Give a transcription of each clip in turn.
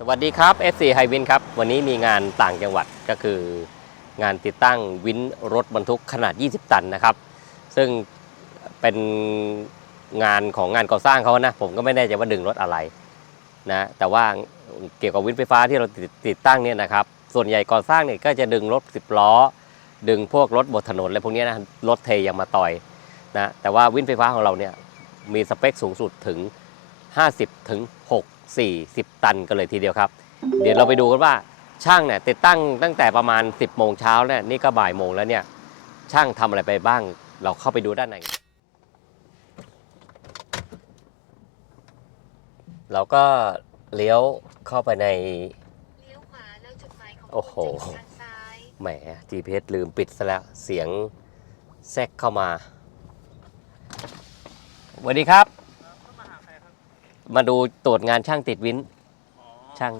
สวัสดีครับ FC ไฮวินครับ วันนี้มีงานต่างจังหวัดก็คืองานติดตั้งวินรถบรรทุกขนาด 20 ตันนะครับ ซึ่งเป็นงานของงานก่อสร้างเขานะ ผมก็ไม่แน่ใจว่าดึงรถอะไรนะแต่ว่าเกี่ยวกับวินไฟฟ้าที่เราติดตดตั้งเนี่ยนะครับ ส่วนใหญ่ก่อสร้างเนี่ยก็จะดึงรถ 10 ล้อ ดึงพวกรถบนถนนอะไรพวกนี้นะรถเทยางมาต่อยนะแต่ว่าวินไฟฟ้าของเราเนี่ยมีสเปคสูงสุดถึง 50ถึง 40 ตันกันเลยทีเดียวครับ เดี๋ยวเราไปดูกันว่าช่างเนี่ยติดตั้งตั้งแต่ประมาณ 10 โมงเช้าเนี่ยนี่ก็บ่ายโมงแล้วเนี่ยช่างทำอะไรไปบ้าง เราเข้าไปดูด้านในเราก็เลี้ยวเข้าไปในเลี้ยวขวาแล้วจุดหมายของโอ้โหคุณจะอยู่ทางซ้ายแหม GPS ลืมปิดซะแล้วเสียงแทรกเข้ามาสวัสดีครับ มาดูตรวจงานช่างติดวินอ๋อช่าง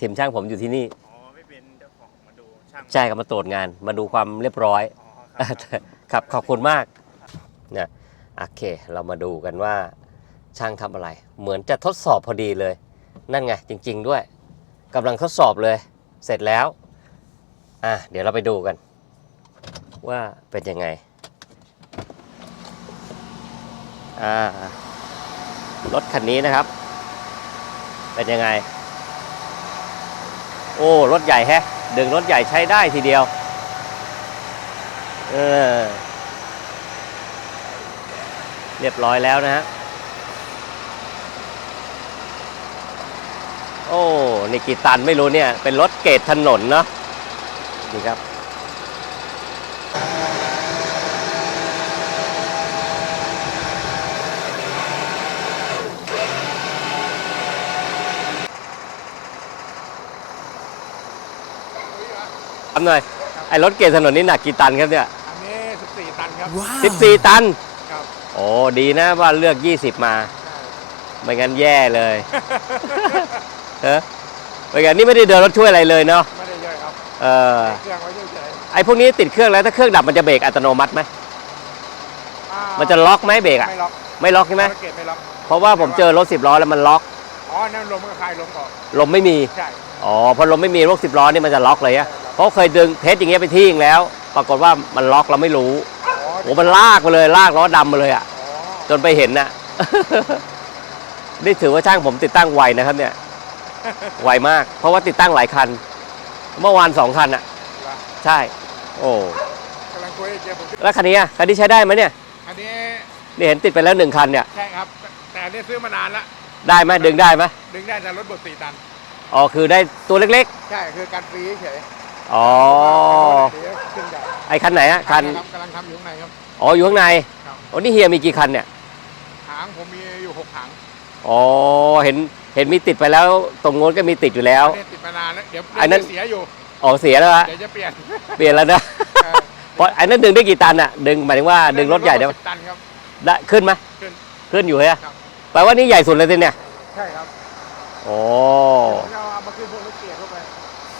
ทีมช่างผมอยู่ที่นี่ อ๋อไม่เป็นเจ้าของมาดูช่างใช่ครับมาตรวจงาน มาดูความเรียบร้อย อ๋อครับ ครับ ขอบคุณมากเนี่ยโอเค เรามาดูกันว่า ช่างทำอะไร เหมือนจะทดสอบพอดีเลย นั่นไง จริง ๆ ด้วยกำลังทดสอบเลย เสร็จแล้ว อะ เดี๋ยวเราไปดูกัน ว่าเป็นยังไง อ่า รถคันนี้นะครับ เป็นยังไง โอ้รถใหญ่แฮะ ดึงรถใหญ่ใช้ได้ทีเดียว เออ เรียบร้อยแล้วนะฮะ โอ้ นี่กี่ตันไม่รู้เนี่ย เป็นรถเกรดถนนเนาะ นี่ครับ ทำหน่อยไอ้รถเกรดถนนนี่หนักกี่ตันครับเนี่ยอันนี้14 ตันครับ14 ตัน ครับ โอ้ดีนะว่าเลือก 20 มา ไม่งั้นแย่เลยเฮ้ไม่งั้นนี่ไม่ได้เดินรถช่วยอะไรเลยเนาะไม่ได้เยอะครับเออเครื่องไว้เฉยไอ้พวกนี้ติดเครื่องแล้วถ้าเครื่องดับมันจะเบรกอัตโนมัติไหมๆอ่ามันจะล็อกไหมเบรกอะ ไม่ล็อกไม่ล็อกใช่ไหมภารกิจไม่ล็อก เพราะว่าผมเจอรถสิบล้อแล้วมันล็อก อ๋อนั่นลมก็คลายลมออกลมไม่มี ใช่ อ๋อพอลมไม่มีรถสิบล้อนี่มันจะล็อกเลยอะ เพราะเคยดึงเทสอย่างเงี้ยไปที่นึงแล้ว ปรากฏว่ามันล็อกเราไม่รู้อ๋อโอ้มันลากไปเลยลากล้อดำมาเลยอะอ๋อจนไปเห็นน่ะนี่ถือว่าช่างผมติดตั้งไวนะครับเนี่ย ไวมาก เพราะว่าติดตั้งหลายคัน เมื่อวานสองคันอะใช่ โอ้กำลังคุยกับเจ๊ผมแล้วคันนี้อะคันนี้ใช้ได้ไหมเนี่ยอันนี้นี่เห็นติดไปแล้วหนึ่งคันเนี่ยใช่ครับ แต่อันนี้ซื้อมานานละได้ไหมดึงได้ไหมดึงได้แต่รถบด4ตันอ๋อคือได้ตัวเล็กใช่ คือการฟรีเฉยๆ อ๋อ เดี๋ยวขึ้นใหญ่ไอ้คันไหนอะคัน ครับกำลังทำอยู่ข้างในครับ อ๋อ อยู่ข้างในครับ โอ้นี่เฮียมีกี่คันเนี่ย หางผมมีอยู่หกหางอ๋อ เห็น เห็นมีติดไปแล้ว ตรงโน้นก็มีติดอยู่แล้วอันนี้ติดมานานแล้ว เดี๋ยวอันนั้น เสียอยู่ อ๋อ เสียแล้วฮะ เดี๋ยวจะเปลี่ยนเปลี่ยนแล้วนะ เออเพราะไอ้นั้นดึงได้กี่ตันอะดึงหมายถึงว่าดึงรถใหญ่ได้ไหมสิบตันครับ ได้ขึ้นไหมขึ้นขึ้นอยู่เหรอครับ แปลว่านี่ใหญ่สุดเลยสิเนี่ย ใช่ครับโอ้ผมจะเอามาขึ้นพวกรถเกียร์เข้าไป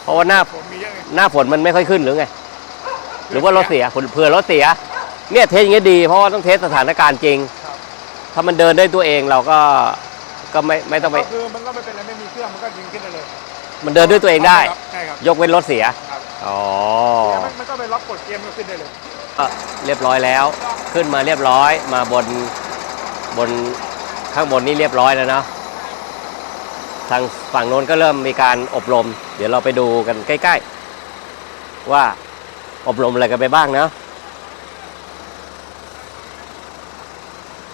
เพราะว่าหน้า ผมมีเยอะไง หน้าฝนมันไม่ค่อยขึ้นหรือไง หรือว่ารถเสียเผื่อรถเสีย เนี่ยเทสอย่างเงี้ยดีเพราะว่าต้องเทสสถานการณ์จริงครับถ้ามันเดินได้ตัวเองเราก็ก็ไม่ไม่ต้องไป ก็คือมันก็ไม่เป็นไรไม่มีเครื่องมันก็ยิงขึ้นได้เลยมันเดินด้วยตัวเองได้ครับใช่ครับยกเว้นรถเสีย ครับอ๋อเดี๋ยวมันมันก็ไปล็อกกดเกมก็ขึ้นได้เลยก็เรียบร้อยแล้ว ขึ้นมาเรียบร้อยมาบนบนข้างบนนี่เรียบร้อยแล้วเนาะทางฝั่งโน้นก็เริ่มมีการอบรม เดี๋ยวเราไปดูกันใกล้ ๆ ว่าอบรมอะไรกันไปบ้างเนาะ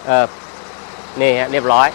เออนี่ฮะเรียบร้อย